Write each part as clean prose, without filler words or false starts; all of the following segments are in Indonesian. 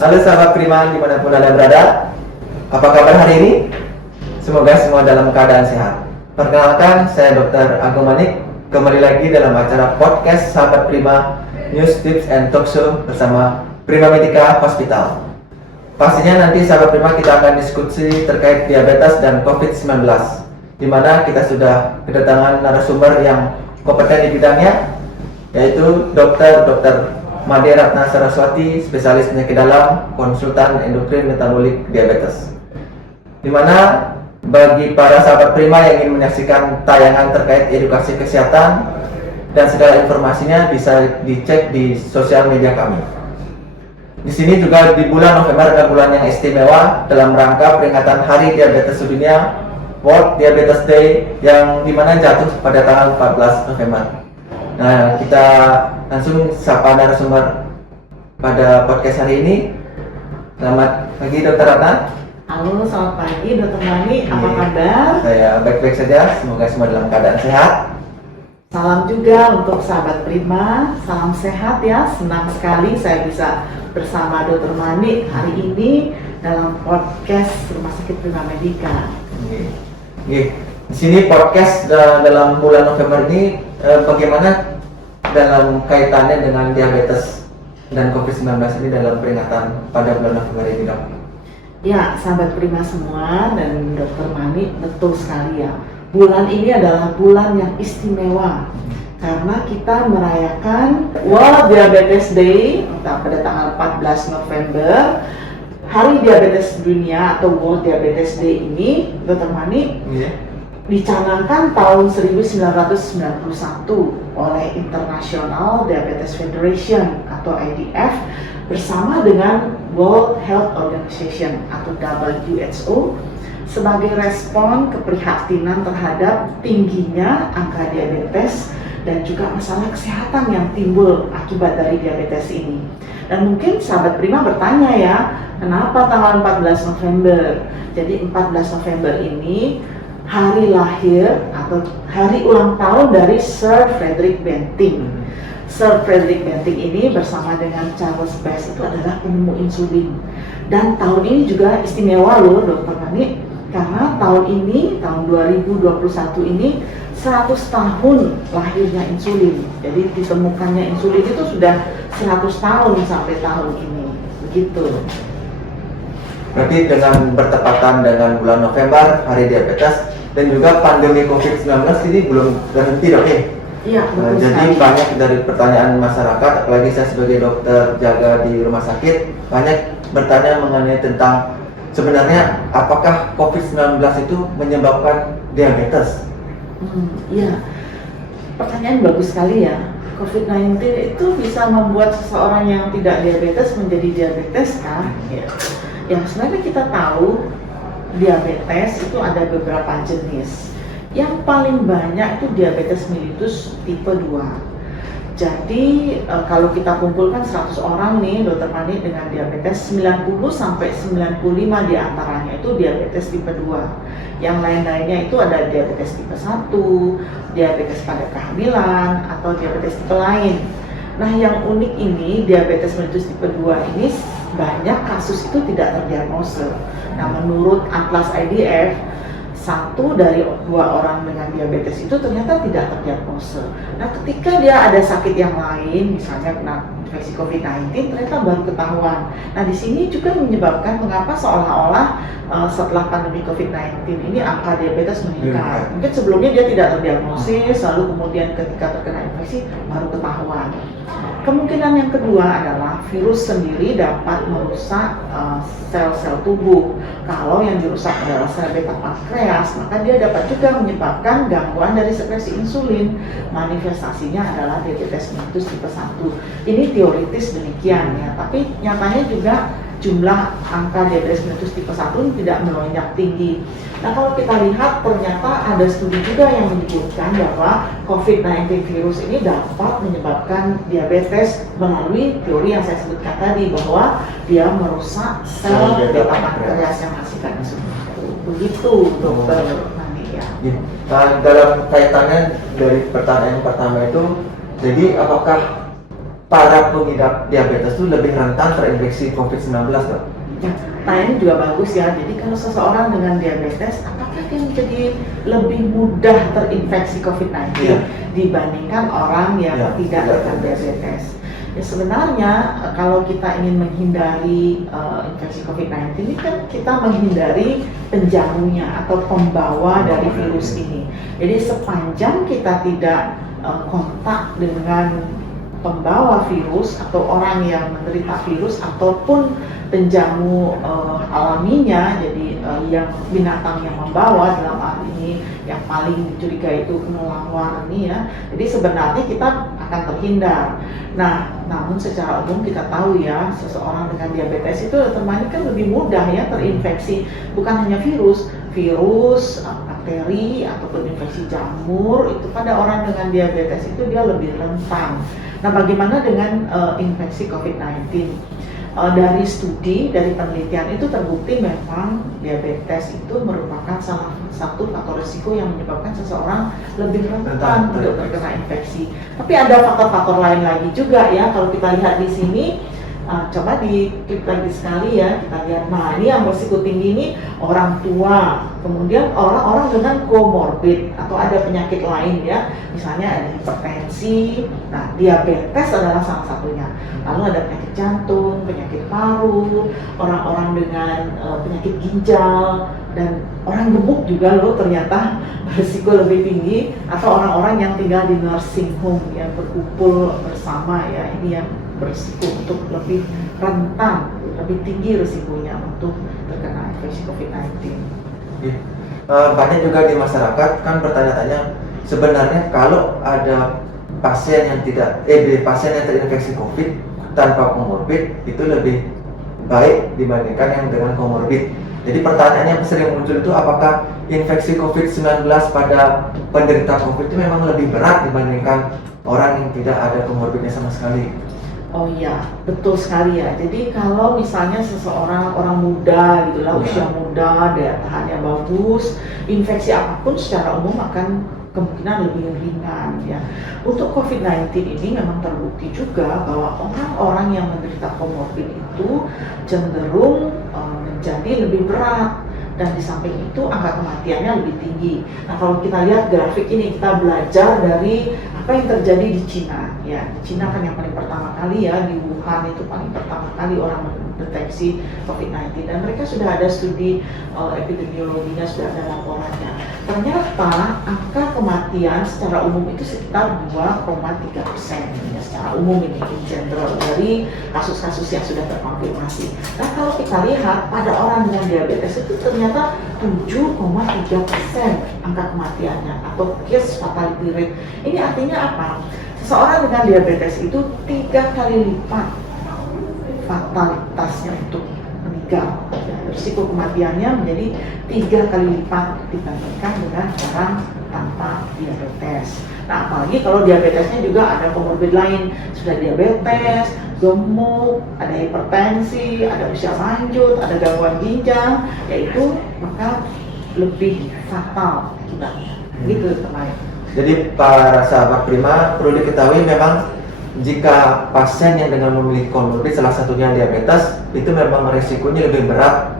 Halo sahabat Prima dimanapun Anda berada. Apa kabar hari ini? Semoga semua dalam keadaan sehat. Perkenalkan, saya Dr. Agung Manik. Kembali lagi dalam acara podcast Sahabat Prima News Tips and Talk Show bersama Prima Medica Hospital. Pastinya nanti sahabat Prima kita akan diskusi terkait diabetes dan COVID-19, di mana kita sudah kedatangan narasumber yang kompeten di bidangnya, yaitu Dr. Made Ratna Saraswati, spesialis penyakit dalam, konsultan endokrin metabolik diabetes. Di mana bagi para sahabat Prima yang ingin menyaksikan tayangan terkait edukasi kesehatan dan segala informasinya bisa dicek di sosial media kami. Di sini juga di bulan November ada bulan yang istimewa dalam rangka peringatan Hari Diabetes Sedunia, World Diabetes Day, yang dimana jatuh pada tanggal 14 November. Nah, kita langsung sapa narasumber pada podcast hari ini. Selamat pagi Dr. Ratna. Halo, selamat pagi Dr. Mani, apa kabar? Saya baik-baik saja, semoga semua dalam keadaan sehat. Salam juga untuk sahabat Prima, salam sehat ya. Senang sekali saya bisa bersama Dr. Mani hari ini dalam podcast Rumah Sakit Prima Medica. Di sini podcast dalam bulan November ini bagaimana dalam kaitannya dengan diabetes dan COVID-19 ini dalam peringatan pada bulan November ini, Dok? Ya, sahabat Prima semua dan Dr. Mani, betul sekali ya. Bulan ini adalah bulan yang istimewa karena kita merayakan World Diabetes Day pada tanggal 14 November. Hari Diabetes Dunia atau World Diabetes Day ini, Dr. Mani, dicanangkan tahun 1991 oleh International Diabetes Federation atau IDF bersama dengan World Health Organization atau WHO sebagai respon keprihatinan terhadap tingginya angka diabetes dan juga masalah kesehatan yang timbul akibat dari diabetes ini. Dan mungkin sahabat Prima bertanya ya, kenapa tanggal 14 November? Jadi 14 November ini hari lahir atau hari ulang tahun dari Sir Frederick Banting. Sir Frederick Banting ini bersama dengan Charles Best itu adalah penemu insulin. Dan tahun ini juga istimewa loh Dr. Mani, karena tahun ini, tahun 2021 ini 100 tahun lahirnya insulin. Jadi ditemukannya insulin itu sudah 100 tahun sampai tahun ini. Begitu. Berarti dengan bertepatan dengan bulan November, Hari Diabetes, dan juga pandemi COVID-19 ini belum berhenti, Dok, ya? Iya, betul jadi sekali. banyak dari pertanyaan masyarakat, apalagi saya sebagai dokter jaga di rumah sakit, banyak bertanya mengenai tentang sebenarnya apakah COVID-19 itu menyebabkan diabetes? Iya, pertanyaan bagus sekali ya. COVID-19 itu bisa membuat seseorang yang tidak diabetes menjadi diabetes kan? Ya, sebenarnya kita tahu diabetes itu ada beberapa jenis. Yang paling banyak itu diabetes mellitus tipe 2. Jadi kalau kita kumpulkan 100 orang nih Dr. Mani dengan diabetes, 90 sampai 95 diantaranya itu diabetes tipe 2. Yang lain-lainnya itu ada diabetes tipe 1, diabetes pada kehamilan, atau diabetes tipe lain. Nah, yang unik ini diabetes mellitus tipe 2 ini banyak kasus itu tidak terdiagnosa. Nah, menurut Atlas IDF, 1 dari 2 orang dengan diabetes itu ternyata tidak terdiagnosa. Nah, ketika dia ada sakit yang lain, misalnya kena infeksi COVID-19, ternyata baru ketahuan. Nah, di sini juga menyebabkan mengapa seolah-olah setelah pandemi COVID-19 ini angka diabetes meningkat. Mungkin sebelumnya dia tidak terdiagnosis, lalu kemudian ketika terkena infeksi baru ketahuan. Kemungkinan yang kedua adalah virus sendiri dapat merusak sel-sel tubuh. Kalau yang dirusak adalah sel beta pankreas, maka dia dapat juga menyebabkan gangguan dari sekresi insulin. Manifestasinya adalah diabetes mellitus tipe 1. Ini teoritis demikian ya, tapi nyatanya juga jumlah angka diabetes mellitus tipe 1 tidak melonjak tinggi. Nah, kalau kita lihat ternyata ada studi juga yang menyebutkan bahwa COVID-19 virus ini dapat menyebabkan diabetes melalui teori yang saya sebutkan tadi, bahwa dia merusak sel beta pankreas yang menghasilkan insulin. Begitu Dokter Mani ya. Dalam kaitannya dari pertanyaan pertama itu, jadi apakah para pengidap diabetes itu lebih rentan terinfeksi COVID-19, dok? Nah, pertanyaan juga bagus ya. Jadi kalau seseorang dengan diabetes, apakah dia menjadi lebih mudah terinfeksi COVID-19 dibandingkan orang yang tidak dengan diabetes? Ya sebenarnya kalau kita ingin menghindari infeksi COVID-19 ini kan kita menghindari penjamunya atau pembawa dari virus ini. Jadi sepanjang kita tidak kontak dengan pembawa virus atau orang yang menderita virus ataupun penjamu alaminya, jadi yang binatang yang membawa dalam hal ini yang paling dicurigai itu kelelawar ini ya. Jadi sebenarnya kita akan terhindar. Nah, namun secara umum kita tahu ya, seseorang dengan diabetes itu teman kan lebih mudah ya terinfeksi bukan hanya virus, bakteri ataupun infeksi jamur. Itu pada orang dengan diabetes itu dia lebih rentan. Nah, bagaimana dengan infeksi COVID-19? Dari studi, dari penelitian itu terbukti memang diabetes itu merupakan salah satu faktor risiko yang menyebabkan seseorang lebih rentan untuk terkena infeksi. Tapi ada faktor-faktor lain lagi juga ya. Kalau kita lihat di sini, coba diklik lagi sekali ya, kita lihat. Nah, ini yang berisiko tinggi ini orang tua, kemudian orang-orang dengan komorbid atau ada penyakit lain ya, misalnya ada hipertensi. Nah, diabetes adalah salah satunya. Lalu ada penyakit jantung, penyakit paru, orang-orang dengan penyakit ginjal, dan orang gemuk juga loh ternyata berisiko lebih tinggi, atau orang-orang yang tinggal di nursing home yang berkumpul bersama ya, ini yang berisiko untuk lebih rentan, lebih tinggi risikonya untuk terkena infeksi COVID-19. Banyak juga di masyarakat kan bertanya-tanya, sebenarnya kalau ada pasien yang pasien yang terinfeksi COVID tanpa komorbid itu lebih baik dibandingkan yang dengan komorbid. Jadi pertanyaan yang sering muncul itu, apakah infeksi COVID-19 pada penderita COVID itu memang lebih berat dibandingkan orang yang tidak ada komorbidnya sama sekali? Oh iya, betul sekali ya. Jadi kalau misalnya seseorang orang muda gitu lah, usia muda, daya tahannya bagus, infeksi apapun secara umum akan kemungkinan lebih ringan ya. Untuk COVID-19 ini memang terbukti juga bahwa orang-orang yang menderita komorbid itu cenderung menjadi lebih berat, dan di samping itu angka kematiannya lebih tinggi. Nah, kalau kita lihat grafik ini, kita belajar dari apa yang terjadi di Cina ya. Di Cina kan yang paling pertama kali ya, di Wuhan itu paling pertama kali orang mendeteksi COVID-19, dan mereka sudah ada studi epidemiologinya, sudah ada laporannya. Ternyata angka kematian secara umum itu sekitar 2,3% ya, secara umum ini in general dari kasus-kasus yang sudah terkonfirmasi. Nah, kalau kita lihat pada orang dengan diabetes itu ternyata 7,3% angka kematiannya atau case fatality rate. Ini artinya apa? Seseorang dengan diabetes itu 3 kali lipat fatalitasnya untuk meninggal. Risiko kematiannya menjadi 3 kali lipat dibandingkan dengan orang tanpa diabetes. Nah, apalagi kalau diabetesnya juga ada komorbid lain, sudah diabetes, gemuk, ada hipertensi, ada usia lanjut, ada gangguan ginjal, yaitu maka lebih fatal akibatnya. Gitu teman. Jadi para sahabat Prima, perlu diketahui memang jika pasien yang dengan memiliki komorbid, salah satunya diabetes, itu memang resikonya lebih berat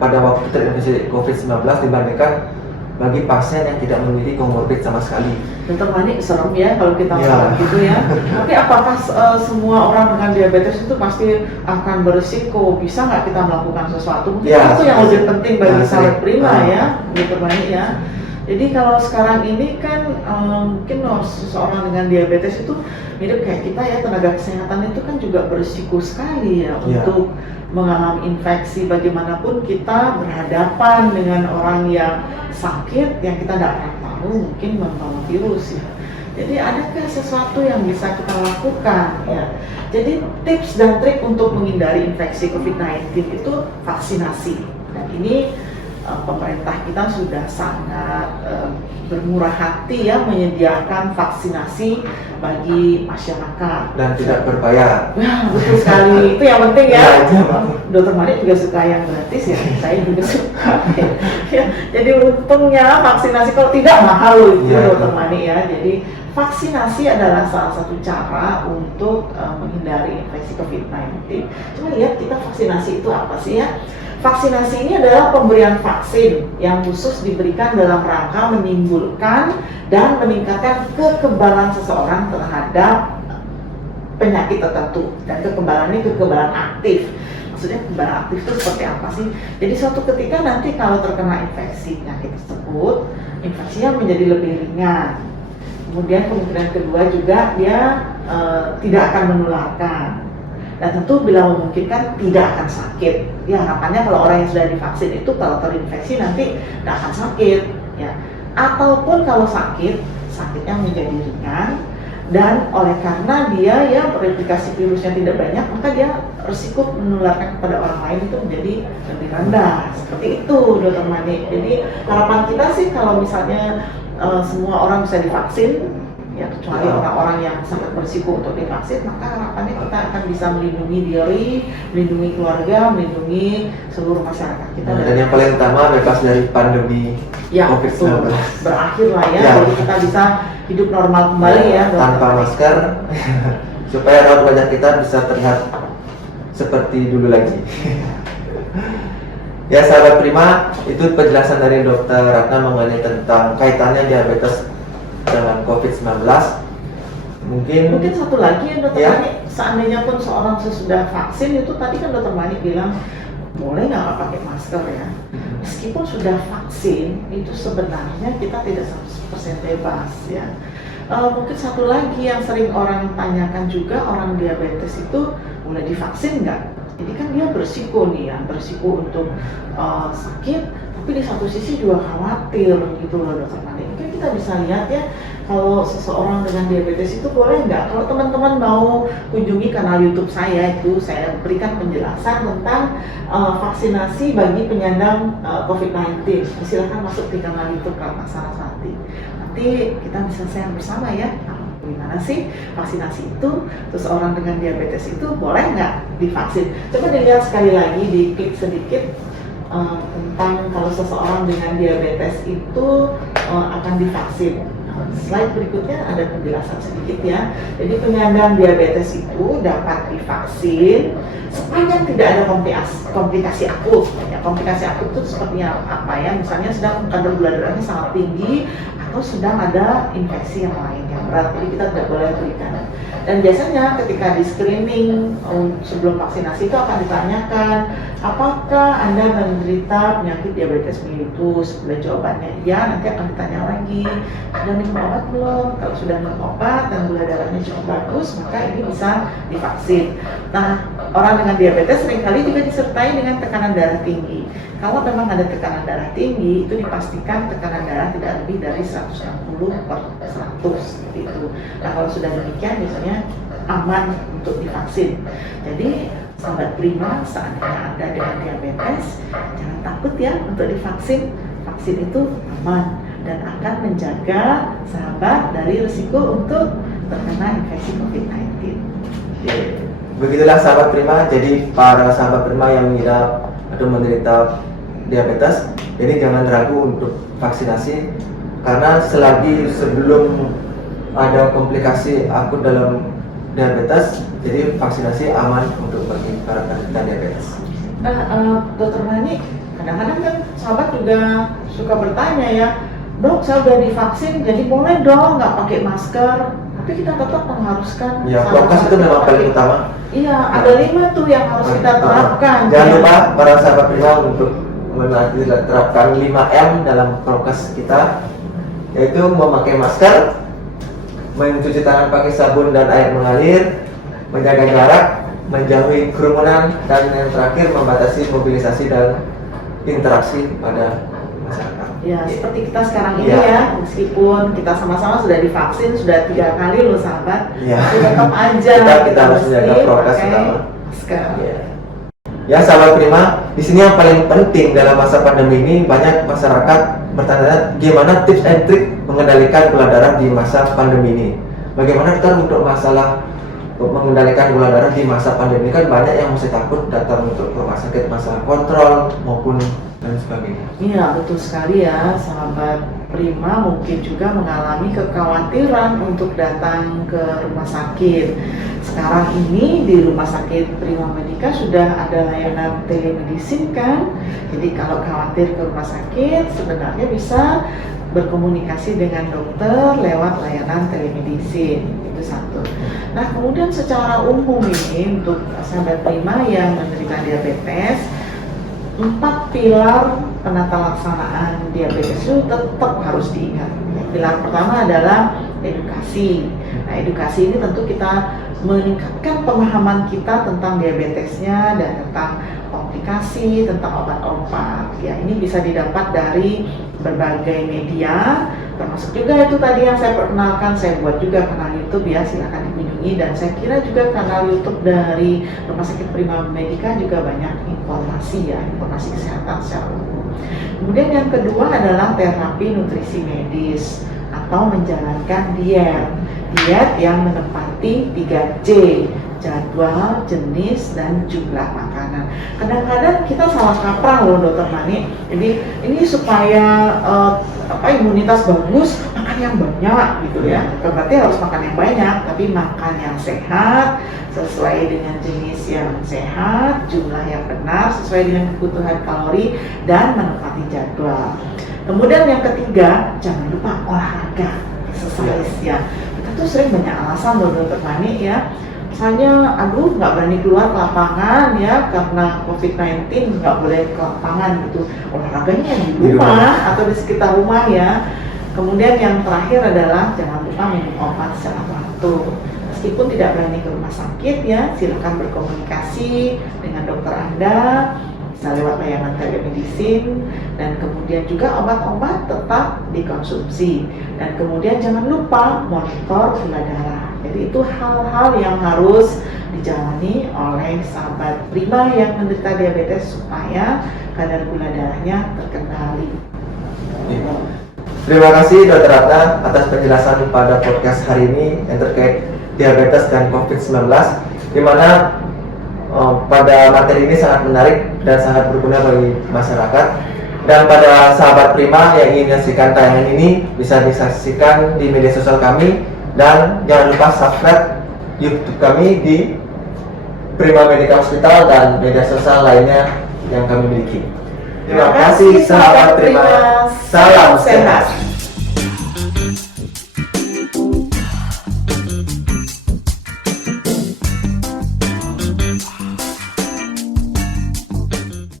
pada waktu terinfeksi COVID-19 dibandingkan bagi pasien yang tidak memiliki komorbid sama sekali. Dokter Manik, serem ya kalau kita ngomong gitu ya. Tapi apakah semua orang dengan diabetes itu pasti akan berisiko? Bisa nggak kita melakukan sesuatu? Mungkin itu yang lebih penting bagi sahabat Prima ya, Dokter Manik ya. Jadi kalau sekarang ini kan mungkin seseorang dengan diabetes itu mirip kayak kita ya, tenaga kesehatan itu kan juga berisiko sekali ya untuk mengalami infeksi. Bagaimanapun kita berhadapan dengan orang yang sakit yang kita tidak pernah tahu mungkin membawa virus ya. Jadi adakah sesuatu yang bisa kita lakukan ya? Jadi tips dan trik untuk menghindari infeksi COVID-19 itu vaksinasi, dan ini pemerintah kita sudah sangat bermurah hati ya menyediakan vaksinasi bagi masyarakat dan tidak berbayar. Nah, betul sekali, itu yang penting ya. Dokter Manik juga suka yang gratis ya, saya juga suka ya. Jadi untungnya vaksinasi, kalau tidak mahal itu Dokter Manik ya. Jadi vaksinasi adalah salah satu cara untuk menghindari infeksi COVID-19. Cuma lihat kita vaksinasi itu apa sih ya? Vaksinasi ini adalah pemberian vaksin yang khusus diberikan dalam rangka menimbulkan dan meningkatkan kekebalan seseorang terhadap penyakit tertentu, dan kekebalan ini kekebalan aktif. Maksudnya kekebalan aktif itu seperti apa sih? Jadi suatu ketika nanti kalau terkena infeksi penyakit tersebut, infeksinya menjadi lebih ringan. Kemudian kemungkinan kedua juga dia tidak akan menularkan. Dan tentu bila memungkinkan tidak akan sakit. Ya harapannya kalau orang yang sudah divaksin itu kalau terinfeksi nanti tidak akan sakit. Ya. Ataupun kalau sakit, sakitnya menjadi ringan. Dan oleh karena dia ya replikasi virusnya tidak banyak, maka dia risiko menularkan kepada orang lain itu menjadi lebih rendah. Seperti itu, Dr. Manik. Jadi harapan kita sih kalau misalnya semua orang bisa divaksin, ya kecuali orang-orang yang sangat berisiko untuk divaksin, maka harapannya kita akan bisa melindungi diri, melindungi keluarga, melindungi seluruh masyarakat kita. Dan yang paling utama bebas dari pandemi ya, COVID-19. Berakhir lah ya, jadi kita bisa hidup normal kembali ya. Tanpa masker, supaya raut wajah kita bisa terlihat seperti dulu lagi. Ya sahabat Prima, itu penjelasan dari Dr. Ratna mengenai tentang kaitannya diabetes dengan COVID-19. Mungkin satu lagi ya Dr. Manik, seandainya pun seorang sesudah vaksin itu tadi kan Dr. Manik bilang boleh nggak pakai masker ya. Meskipun sudah vaksin itu sebenarnya kita tidak 100% bebas ya. Mungkin satu lagi yang sering orang tanyakan juga, orang diabetes itu boleh divaksin nggak? Jadi kan dia berisiko nih ya, berisiko untuk sakit, tapi di satu sisi juga khawatir gitu loh Dr. Manik. Mungkin kita bisa lihat ya, kalau seseorang dengan diabetes itu boleh nggak? Kalau teman-teman mau kunjungi kanal YouTube saya, itu saya berikan penjelasan tentang vaksinasi bagi penyandang COVID-19. Silahkan masuk di kanal YouTube Ratna Saraswati. Nanti kita bisa share bersama ya. Gimana sih vaksinasi itu, terus orang dengan diabetes itu boleh nggak divaksin? Coba dilihat sekali lagi, diklik sedikit tentang kalau seseorang dengan diabetes itu akan divaksin. Slide berikutnya ada penjelasan sedikit ya. Jadi penyandang diabetes itu dapat divaksin sepanjang tidak ada komplikasi akut. Ya, komplikasi akut itu seperti apa ya? Misalnya sedang kadar gula darahnya sangat tinggi atau sedang ada infeksi yang lain yang berat. Jadi kita tidak boleh berikan. Dan biasanya ketika di screening sebelum vaksinasi itu akan ditanyakan, apakah Anda menderita penyakit diabetes mellitus? Bila jawabannya iya, nanti akan ditanya lagi, sudah minum obat belum? Kalau sudah minum obat dan gula darahnya cukup bagus, maka ini bisa divaksin. Nah, orang dengan diabetes seringkali juga disertai dengan tekanan darah tinggi. Kalau memang ada tekanan darah tinggi, itu dipastikan tekanan darah tidak lebih dari 160/100 seperti itu. Nah, kalau sudah demikian biasanya aman untuk divaksin. Jadi sahabat Prima, seandainya Anda dengan diabetes, jangan takut ya untuk divaksin. Vaksin itu aman dan akan menjaga sahabat dari risiko untuk terkena infeksi COVID-19. Begitulah sahabat Prima, jadi para sahabat Prima yang mengidap atau menderita diabetes, jadi jangan ragu untuk vaksinasi, karena selagi sebelum ada komplikasi akut dalam diabetes, jadi vaksinasi aman untuk bagi para penderita diabetes. Dokter Manik, kadang-kadang kan sahabat juga suka bertanya ya, dok saya udah divaksin, jadi boleh dong nggak pakai masker? Tapi kita tetap mengharuskan. Ya, prokes itu memang paling utama. Iya, ada 5 tuh yang harus kita terapkan. Jangan lupa para sahabat Prima untuk menerapkan 5M dalam prokes kita, yaitu memakai masker, mencuci tangan pakai sabun dan air mengalir, menjaga jarak, menjauhi kerumunan, dan yang terakhir membatasi mobilisasi dan interaksi pada masyarakat. Ya, seperti kita sekarang ini ya, meskipun kita sama-sama sudah divaksin, sudah 3 kali loh sahabat, tetap aja kita harus menjaga prokes utama. Masker. Ya sahabat Prima, di sini yang paling penting dalam masa pandemi ini, banyak masyarakat bertanya gimana tips and trik mengendalikan gula darah di masa pandemi ini. Bagaimana kita untuk masalah mengendalikan gula darah di masa pandemi, kan banyak yang masih takut datang untuk rumah sakit masalah kontrol maupun dan sebagainya. Iya, betul sekali ya sahabat Prima mungkin juga mengalami kekhawatiran untuk datang ke rumah sakit. Sekarang ini di Rumah Sakit Prima Medica sudah ada layanan telemedicine kan. Jadi kalau khawatir ke rumah sakit sebenarnya bisa berkomunikasi dengan dokter lewat layanan telemedicine. Itu satu. Nah, kemudian secara umum ini untuk sahabat Prima yang menderita diabetes, 4 pilar penata laksanaan diabetes itu tetap harus diingat. Pilar pertama adalah edukasi. Nah, edukasi ini tentu kita meningkatkan pemahaman kita tentang diabetesnya dan tentang komplikasi, tentang obat-obat. Ya, ini bisa didapat dari berbagai media, termasuk juga itu tadi yang saya perkenalkan, saya buat juga kanal YouTube ya, silakan dikunjungi. Dan saya kira juga kanal YouTube dari Rumah Sakit Prima Medica juga banyak informasi ya, informasi kesehatan secara umum. Kemudian yang kedua adalah terapi nutrisi medis atau menjalankan diet yang menepati 3J, jadwal, jenis, dan jumlah makanan. Kadang-kadang kita salah kaprah loh Dokter Mani. Jadi ini supaya imunitas bagus, makan yang banyak gitu ya. Berarti harus makan yang banyak, tapi makan yang sehat, sesuai dengan jenis yang sehat, jumlah yang benar, sesuai dengan kebutuhan kalori, dan menepati jadwal. Kemudian yang ketiga, jangan lupa olahraga, exercise ya. Kita tuh sering banyak alasan loh Dokter Mani ya. Misalnya, aduh nggak berani keluar ke lapangan ya karena COVID-19, nggak boleh ke lapangan gitu. Olahraganya di rumah atau di sekitar rumah ya. Kemudian yang terakhir adalah jangan lupa minum obat secara teratur. Meskipun tidak berani ke rumah sakit ya, silakan berkomunikasi dengan dokter Anda, bisa lewat layanan telemedicine, dan kemudian juga obat-obat tetap dikonsumsi. Dan kemudian jangan lupa monitor gula darah. Jadi itu hal-hal yang harus dijalani oleh sahabat Prima yang menderita diabetes supaya kadar gula darahnya terkendali. Terima kasih Dr. Ratna atas penjelasan pada podcast hari ini yang terkait diabetes dan COVID-19, di mana pada materi ini sangat menarik dan sangat berguna bagi masyarakat. Dan pada sahabat Prima yang ingin menyaksikan tayangan ini bisa disaksikan di media sosial kami, dan jangan lupa subscribe YouTube kami di Prima Medica Hospital dan media sosial lainnya yang kami miliki. Terima kasih sahabat Prima, salam sehat.